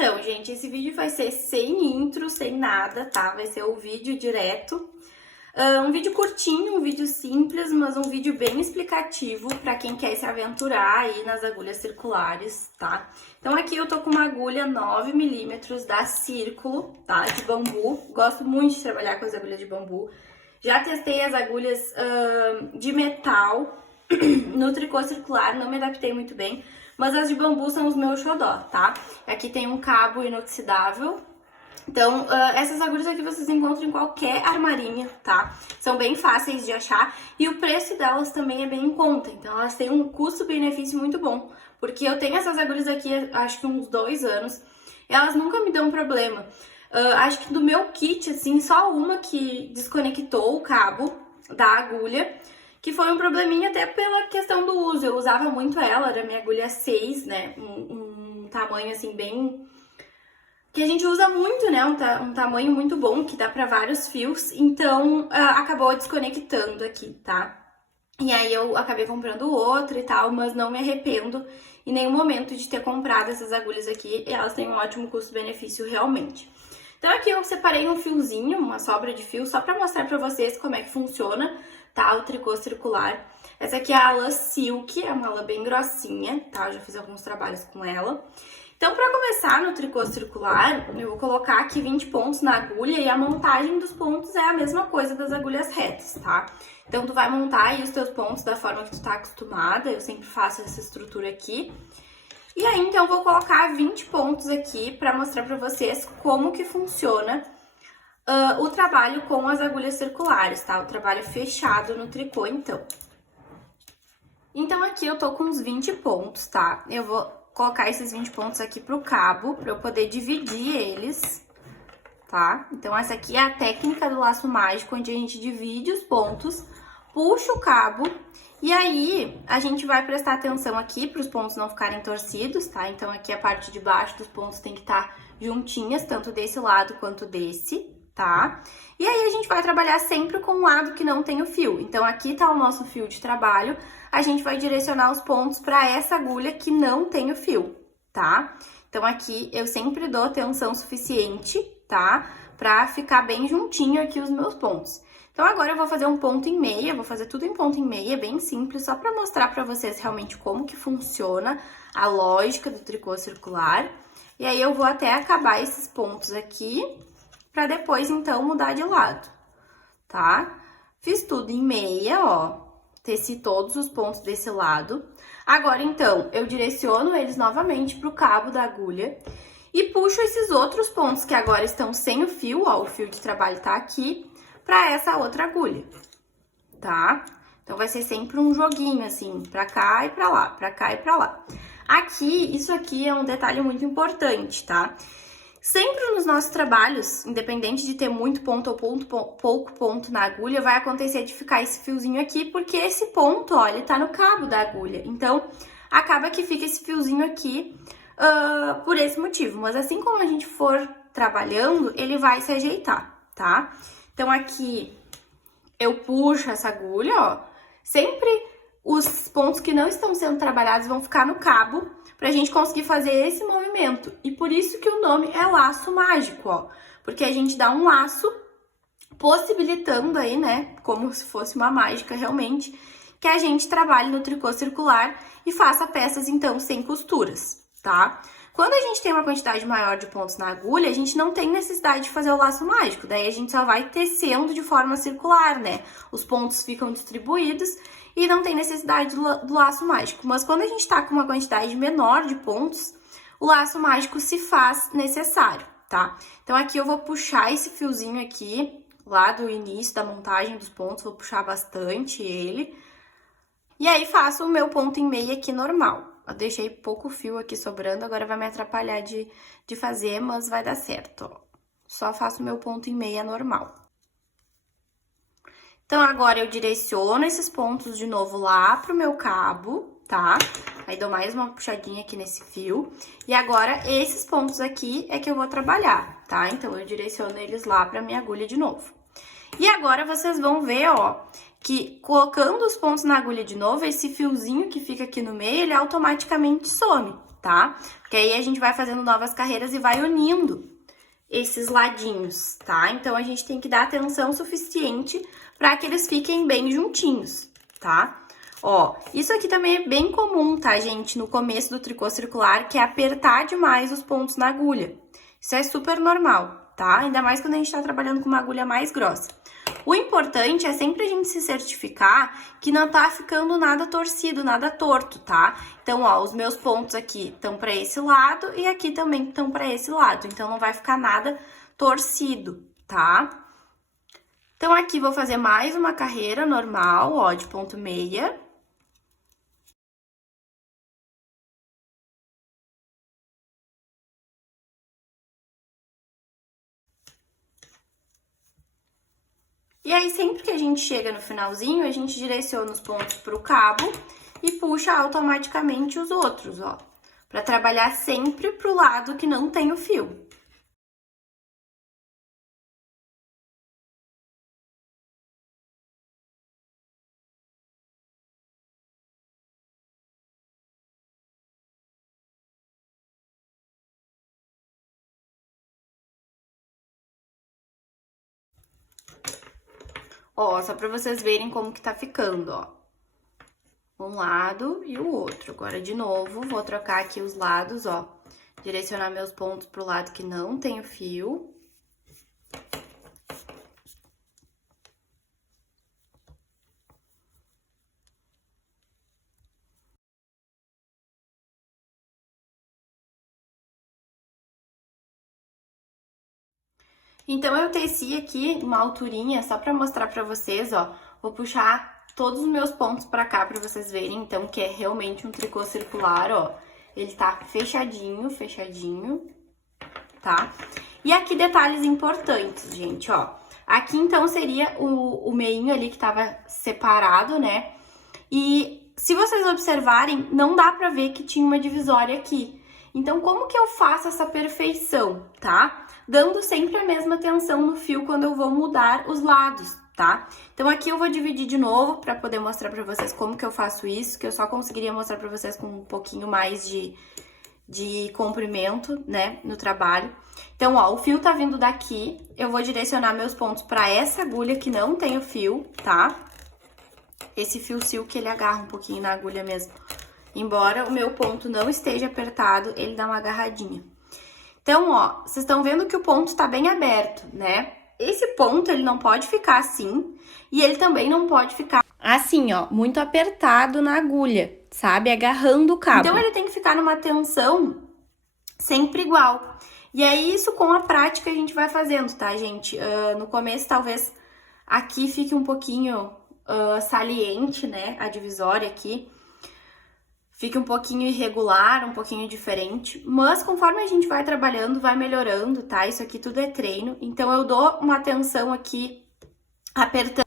Então, gente, esse vídeo vai ser sem intro, sem nada, tá? Vai ser o vídeo direto. Um vídeo curtinho, um vídeo simples, mas um vídeo bem explicativo pra quem quer se aventurar aí nas agulhas circulares, tá? Então aqui eu tô com uma agulha 9mm da Círculo, tá? De bambu. Gosto muito de trabalhar com as agulhas de bambu. Já testei as agulhas de metal no tricô circular, não me adaptei muito bem, mas as de bambu são os meus xodó, tá? Aqui tem um cabo inoxidável. Então, essas agulhas aqui vocês encontram em qualquer armarinho, tá? São bem fáceis de achar e o preço delas também é bem em conta. Então, elas têm um custo-benefício muito bom, porque eu tenho essas agulhas aqui, acho que uns 2 anos, e elas nunca me dão problema. Acho que do meu kit, assim, só uma que desconectou o cabo da agulha, que foi um probleminha até pela questão do uso. Eu usava muito ela, era minha agulha 6, né? Um tamanho, assim, bem... que a gente usa muito, né? Um tamanho muito bom, que dá pra vários fios. Então, acabou desconectando aqui, tá? E aí eu acabei comprando outro e tal, mas não me arrependo em nenhum momento de ter comprado essas agulhas aqui. E elas têm um ótimo custo-benefício realmente. Então aqui eu separei um fiozinho, uma sobra de fio, só pra mostrar pra vocês como é que funciona, tá? O tricô circular. Essa aqui é a lã Silk, é uma lã bem grossinha, tá? Eu já fiz alguns trabalhos com ela. Então, para começar no tricô circular, eu vou colocar aqui 20 pontos na agulha e a montagem dos pontos é a mesma coisa das agulhas retas, tá? Então, tu vai montar aí os teus pontos da forma que tu tá acostumada, eu sempre faço essa estrutura aqui. E aí, então, eu vou colocar 20 pontos aqui para mostrar para vocês como que funciona o trabalho com as agulhas circulares, tá? O trabalho fechado no tricô, então. Então, aqui eu tô com uns 20 pontos, tá? Eu vou colocar esses 20 pontos aqui pro cabo, pra eu poder dividir eles, tá? Então, essa aqui é a técnica do laço mágico, onde a gente divide os pontos, puxa o cabo, e aí a gente vai prestar atenção aqui para os pontos não ficarem torcidos, tá? Então, aqui a parte de baixo dos pontos tem que estar juntinhas, tanto desse lado quanto desse, tá? E aí a gente vai trabalhar sempre com o lado que não tem o fio. Então, aqui tá o nosso fio de trabalho, a gente vai direcionar os pontos para essa agulha que não tem o fio, tá? Então, aqui eu sempre dou atenção suficiente, tá? Pra ficar bem juntinho aqui os meus pontos. Então, agora eu vou fazer um ponto em meia, vou fazer tudo em ponto em meia, bem simples, só pra mostrar pra vocês realmente como que funciona a lógica do tricô circular. E aí, eu vou até acabar esses pontos aqui, pra depois, então, mudar de lado, tá? Fiz tudo em meia, ó. Teci todos os pontos desse lado. Agora, então, eu direciono eles novamente pro cabo da agulha e puxo esses outros pontos que agora estão sem o fio, ó, o fio de trabalho tá aqui, pra essa outra agulha, tá? Então, vai ser sempre um joguinho, assim, pra cá e pra lá, pra cá e pra lá. Aqui, isso aqui é um detalhe muito importante, tá? Sempre nos nossos trabalhos, independente de ter muito ponto ou pouco ponto na agulha, vai acontecer de ficar esse fiozinho aqui, porque esse ponto, ó, ele tá no cabo da agulha. Então, acaba que fica esse fiozinho aqui por esse motivo. Mas assim como a gente for trabalhando, ele vai se ajeitar, tá? Então, aqui eu puxo essa agulha, ó. Sempre os pontos que não estão sendo trabalhados vão ficar no cabo, pra gente conseguir fazer esse movimento. E por isso que o nome é laço mágico, ó. Porque a gente dá um laço, possibilitando aí, né, como se fosse uma mágica realmente, que a gente trabalhe no tricô circular e faça peças, então, sem costuras, tá? Quando a gente tem uma quantidade maior de pontos na agulha, a gente não tem necessidade de fazer o laço mágico. Daí, a gente só vai tecendo de forma circular, né? Os pontos ficam distribuídos e não tem necessidade do laço mágico. Mas quando a gente tá com uma quantidade menor de pontos, o laço mágico se faz necessário, tá? Então, aqui eu vou puxar esse fiozinho aqui, lá do início da montagem dos pontos, vou puxar bastante ele. E aí, faço o meu ponto em meia aqui normal. Eu deixei pouco fio aqui sobrando, agora vai me atrapalhar de fazer, mas vai dar certo, ó. Só faço o meu ponto em meia normal. Então, agora eu direciono esses pontos de novo lá pro meu cabo, tá? Aí, dou mais uma puxadinha aqui nesse fio. E agora, esses pontos aqui é que eu vou trabalhar, tá? Então, eu direciono eles lá pra minha agulha de novo. E agora, vocês vão ver, ó, que colocando os pontos na agulha de novo, esse fiozinho que fica aqui no meio, ele automaticamente some, tá? Porque aí a gente vai fazendo novas carreiras e vai unindo esses ladinhos, tá? Então, a gente tem que dar atenção suficiente para que eles fiquem bem juntinhos, tá? Ó, isso aqui também é bem comum, tá, gente? No começo do tricô circular, que é apertar demais os pontos na agulha. Isso é super normal, tá? Ainda mais quando a gente tá trabalhando com uma agulha mais grossa. O importante é sempre a gente se certificar que não tá ficando nada torcido, nada torto, tá? Então, ó, os meus pontos aqui estão para esse lado e aqui também estão para esse lado. Então, não vai ficar nada torcido, tá? Então, aqui vou fazer mais uma carreira normal, ó, de ponto meia. E aí, sempre que a gente chega no finalzinho, a gente direciona os pontos pro cabo e puxa automaticamente os outros, ó. Pra trabalhar sempre pro lado que não tem o fio. Ó, só pra vocês verem como que tá ficando, ó. Um lado e o outro. Agora, de novo, vou trocar aqui os lados, ó. Direcionar meus pontos pro lado que não tem o fio. Então, eu teci aqui uma alturinha, só pra mostrar pra vocês, ó. Vou puxar todos os meus pontos pra cá pra vocês verem, então, que é realmente um tricô circular, ó. Ele tá fechadinho, fechadinho, tá? E aqui detalhes importantes, gente, ó. Aqui, então, seria o meinho ali que tava separado, né? E se vocês observarem, não dá pra ver que tinha uma divisória aqui. Então, como que eu faço essa perfeição, tá? Dando sempre a mesma tensão no fio quando eu vou mudar os lados, tá? Então, aqui eu vou dividir de novo pra poder mostrar pra vocês como que eu faço isso, que eu só conseguiria mostrar pra vocês com um pouquinho mais de comprimento, né, no trabalho. Então, ó, o fio tá vindo daqui, eu vou direcionar meus pontos pra essa agulha que não tem o fio, tá? Esse fio silk, ele agarra um pouquinho na agulha mesmo. Embora o meu ponto não esteja apertado, ele dá uma agarradinha. Então, ó, vocês estão vendo que o ponto tá bem aberto, né? Esse ponto, ele não pode ficar assim, e ele também não pode ficar assim, ó, muito apertado na agulha, sabe? Agarrando o cabo. Então, ele tem que ficar numa tensão sempre igual. E aí, isso com a prática a gente vai fazendo, tá, gente? No começo, talvez, aqui fique um pouquinho saliente, né, a divisória aqui. Fica um pouquinho irregular, um pouquinho diferente, mas conforme a gente vai trabalhando, vai melhorando, tá? Isso aqui tudo é treino, então eu dou uma atenção aqui,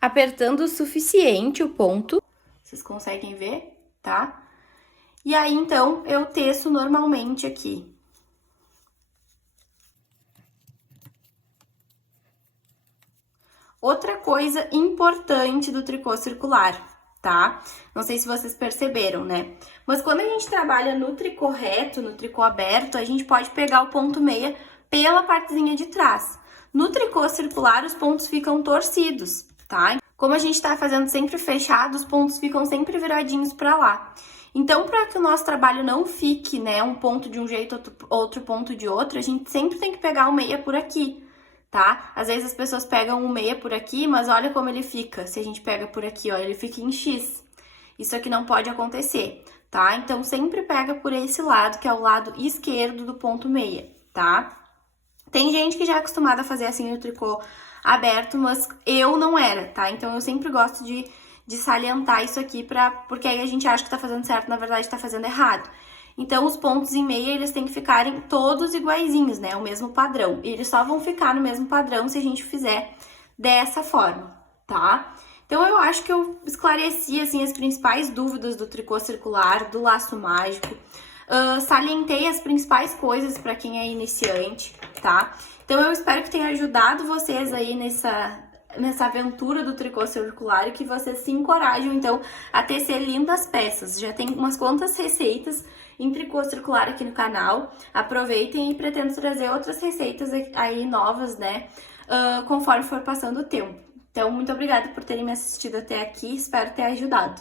apertando o suficiente o ponto, vocês conseguem ver, tá? E aí, então, eu teço normalmente aqui. Outra coisa importante do tricô circular, tá? Não sei se vocês perceberam, né? Mas quando a gente trabalha no tricô reto, no tricô aberto, a gente pode pegar o ponto meia pela partezinha de trás. No tricô circular, os pontos ficam torcidos, tá? Como a gente tá fazendo sempre fechado, os pontos ficam sempre viradinhos pra lá. Então, para que o nosso trabalho não fique, né, um ponto de um jeito, outro ponto de outro, a gente sempre tem que pegar o meia por aqui, tá? Às vezes as pessoas pegam o meia por aqui, mas olha como ele fica. Se a gente pega por aqui, ó, ele fica em X. Isso aqui não pode acontecer, tá? Então, sempre pega por esse lado, que é o lado esquerdo do ponto meia, tá? Tem gente que já é acostumada a fazer assim no tricô aberto, mas eu não era, tá? Então, eu sempre gosto de salientar isso aqui, porque aí a gente acha que tá fazendo certo, na verdade tá fazendo errado. Então, os pontos em meia, eles têm que ficarem todos iguaizinhos, né? O mesmo padrão. E eles só vão ficar no mesmo padrão se a gente fizer dessa forma, tá? Então, eu acho que eu esclareci, assim, as principais dúvidas do tricô circular, do laço mágico. Salientei as principais coisas para quem é iniciante, tá? Então, eu espero que tenha ajudado vocês aí nessa aventura do tricô circular e que vocês se encorajam, então, a tecer lindas peças. Já tem umas quantas receitas em tricô circular aqui no canal. Aproveitem e pretendo trazer outras receitas aí novas, né? Conforme for passando o tempo. Então, muito obrigada por terem me assistido até aqui, espero ter ajudado.